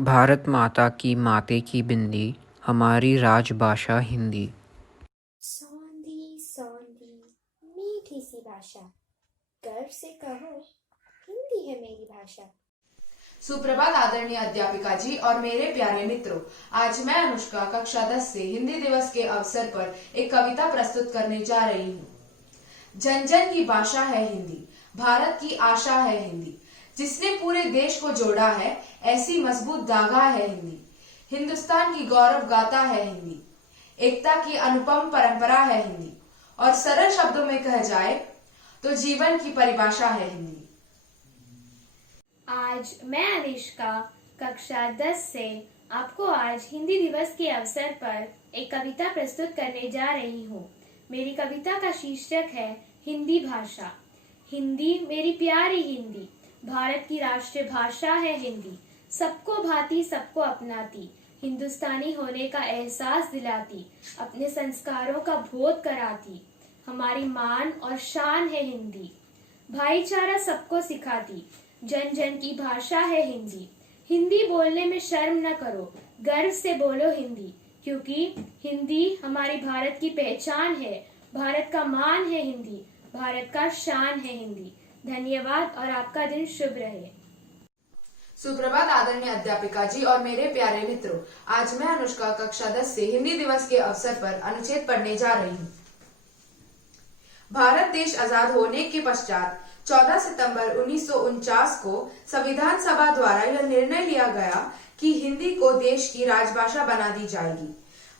भारत माता की माते की बिंदी, हमारी राजभाषा हिंदी। सौंधी सौंधी मीठी सी भाषा, गर्व से कहो हिंदी है मेरी भाषा। सुप्रभात आदरणीय अध्यापिका जी और मेरे प्यारे मित्रों। आज मैं अनुष्का कक्षा 10 से हिंदी दिवस के अवसर पर एक कविता प्रस्तुत करने जा रही हूँ। जन जन की भाषा है हिंदी, भारत की आशा है हिंदी, जिसने पूरे देश को जोड़ा है, ऐसी मजबूत धागा है हिंदी। हिंदुस्तान की गौरव गाथा है हिंदी, एकता की अनुपम परंपरा है हिंदी, और सरल शब्दों में कह जाए तो जीवन की परिभाषा है हिंदी। आज मैं अनुष्का कक्षा 10 से आपको आज हिंदी दिवस के अवसर पर एक कविता प्रस्तुत करने जा रही हूँ। मेरी कविता का शीर्षक है हिंदी भाषा। हिंदी मेरी प्यारी हिंदी, भारत की राष्ट्रीय भाषा है हिंदी। सबको भाती सबको अपनाती, हिंदुस्तानी होने का एहसास दिलाती, अपने संस्कारों का बोध कराती, हमारी मान और शान है हिंदी। भाईचारा सबको सिखाती, जन जन की भाषा है हिंदी। हिंदी बोलने में शर्म न करो, गर्व से बोलो हिंदी, क्योंकि हिंदी हमारी भारत की पहचान है। भारत का मान है हिंदी, भारत का शान है हिंदी। धन्यवाद और आपका दिन शुभ रहे। सुप्रभात आदरणीय अध्यापिका जी और मेरे प्यारे मित्रों। आज मैं अनुष्का कक्षा 10 से हिंदी दिवस के अवसर पर अनुच्छेद पढ़ने जा रही हूँ। भारत देश आजाद होने के पश्चात 14 सितंबर 1949 को संविधान सभा द्वारा यह निर्णय लिया गया कि हिंदी को देश की राजभाषा बना दी जाएगी।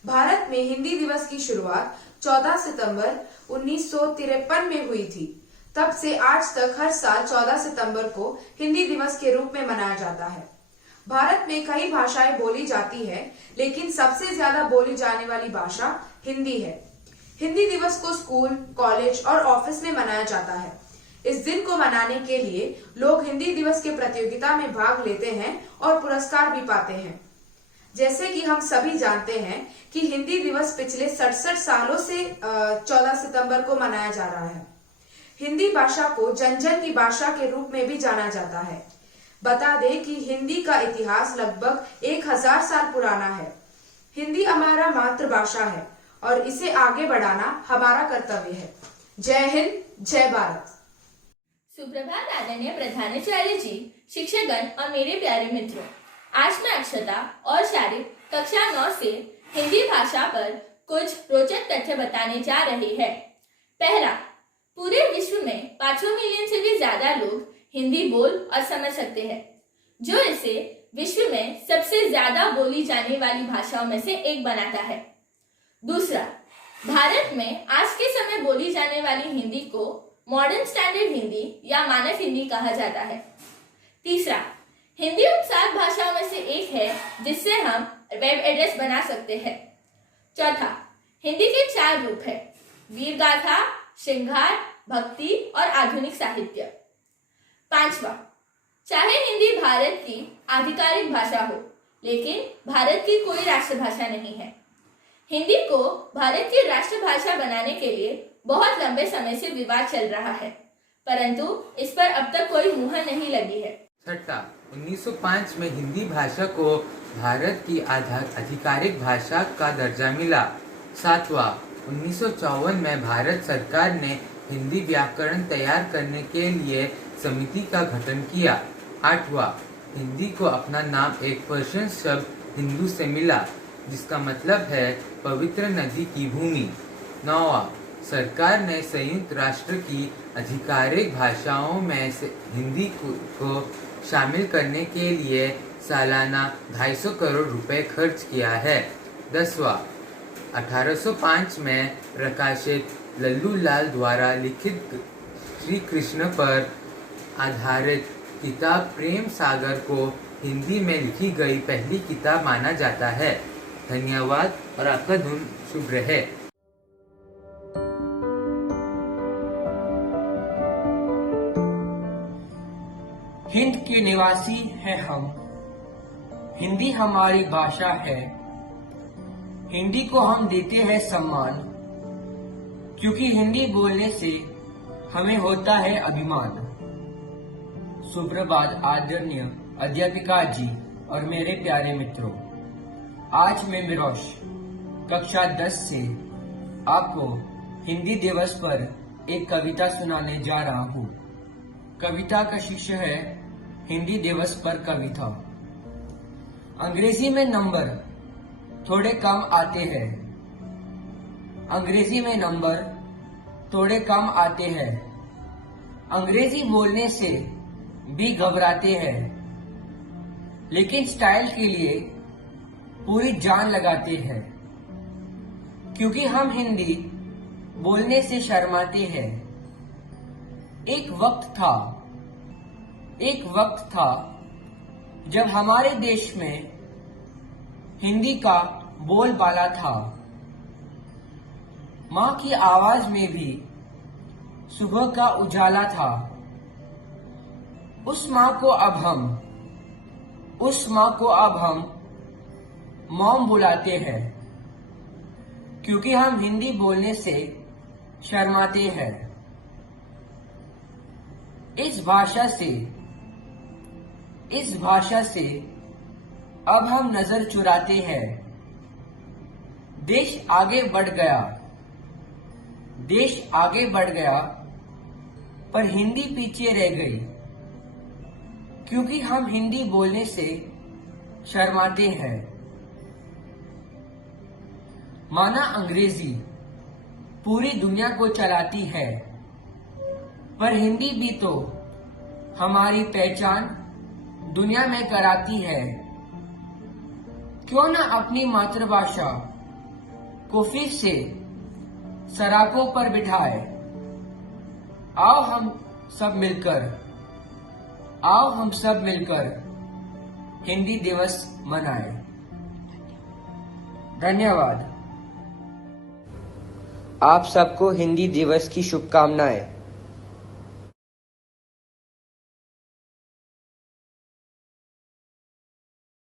भारत में हिंदी दिवस की शुरुआत 14 सितंबर 1953 में हुई थी। तब से आज तक हर साल 14 सितंबर को हिंदी दिवस के रूप में मनाया जाता है। भारत में कई भाषाएं बोली जाती है, लेकिन सबसे ज्यादा बोली जाने वाली भाषा हिंदी है। हिंदी दिवस को स्कूल, कॉलेज और ऑफिस में मनाया जाता है। इस दिन को मनाने के लिए लोग हिंदी दिवस के प्रतियोगिता में भाग लेते हैं और पुरस्कार भी पाते हैं। जैसे कि हम सभी जानते हैं कि हिंदी दिवस पिछले 67 सालों से 14 सितंबर को मनाया जा रहा है। हिंदी भाषा को जन जन की भाषा के रूप में भी जाना जाता है। बता दें कि हिंदी का इतिहास लगभग 1000 साल पुराना है। हिंदी हमारा मातृभाषा है और इसे आगे बढ़ाना हमारा कर्तव्य है। जय हिंद, जय भारत। सुप्रभात आदरणीय प्रधानाचार्य जी, शिक्षकगण और मेरे प्यारे मित्रों। आज मैं अक्षता और शारिक कक्षा 9 से हिंदी भाषा पर कुछ रोचक तथ्य बताने जा रही है। पहला, पूरे विश्व में 500 मिलियन से भी ज्यादा लोग हिंदी बोल और समझ सकते हैं, जो इसे विश्व में सबसे ज्यादा बोली जाने वाली भाषाओं में से एक बनाता है। दूसरा, भारत में आज के समय बोली जाने वाली हिंदी को मॉडर्न स्टैंडर्ड हिंदी या मानक हिंदी कहा जाता है। तीसरा, हिंदी उन 7 भाषाओं में से एक है जिससे हम वेब एड्रेस बना सकते हैं। चौथा, हिंदी के 4 रूप है: वीर गाथा, श्रृंगार, भक्ति और आधुनिक साहित्य। पांचवा, चाहे हिंदी भारत की आधिकारिक भाषा हो, लेकिन भारत की कोई राष्ट्रभाषा नहीं है। हिंदी को भारत की राष्ट्रभाषा बनाने के लिए बहुत लंबे समय से विवाद चल रहा है, परंतु इस पर अब तक कोई मुहर नहीं लगी है। छठा, 1905 में हिंदी भाषा को भारत की आधिकारिक भाषा का दर्जा मिला। सातवां, 1954 में भारत सरकार ने हिंदी व्याकरण तैयार करने के लिए समिति का गठन किया। आठवां, हिंदी को अपना नाम एक पर्शियन शब्द हिंदू से मिला, जिसका मतलब है पवित्र नदी की भूमि। नौवां, सरकार ने संयुक्त राष्ट्र की आधिकारिक भाषाओं में से हिंदी को शामिल करने के लिए सालाना 250 करोड़ रुपए खर्च किया है। 10वां, 1805 में प्रकाशित लल्लू लाल द्वारा लिखित श्री कृष्ण पर आधारित किताब प्रेम सागर को हिंदी में लिखी गई पहली किताब माना जाता है। धन्यवाद और आपका दिन शुभ रहे। हिंद के निवासी हैं हम, हिंदी हमारी भाषा है। हिंदी को हम देते हैं सम्मान, क्योंकि हिंदी बोलने से हमें होता है अभिमान। सुप्रभात आदरणीय अध्यापिका जी और मेरे प्यारे मित्रों, आज मैं मिरोश कक्षा 10 से आपको हिंदी दिवस पर एक कविता सुनाने जा रहा हूँ। कविता का शीर्षक है हिंदी दिवस पर कविता। अंग्रेजी में नंबर थोड़े कम आते हैं, अंग्रेजी में नंबर थोड़े कम आते हैं, अंग्रेजी बोलने से भी घबराते हैं, लेकिन स्टाइल के लिए पूरी जान लगाते हैं, क्योंकि हम हिंदी बोलने से शर्माते हैं। एक वक्त था जब हमारे देश में हिंदी का बोलबाला था। माँ की आवाज में भी सुबह का उजाला था। उस माँ को अब हम मॉम बुलाते हैं, क्योंकि हम हिंदी बोलने से शर्माते हैं। इस भाषा से अब हम नजर चुराते हैं। देश आगे बढ़ गया, पर हिंदी पीछे रह गई, क्योंकि हम हिंदी बोलने से शर्माते हैं। माना अंग्रेजी पूरी दुनिया को चलाती है, पर हिंदी भी तो हमारी पहचान दुनिया में कराती है। क्यों न अपनी मातृभाषा को फिर से सराखों पर बिठाए। आओ हम सब मिलकर हिंदी दिवस मनाएं। धन्यवाद। आप सबको हिंदी दिवस की शुभकामनाएं।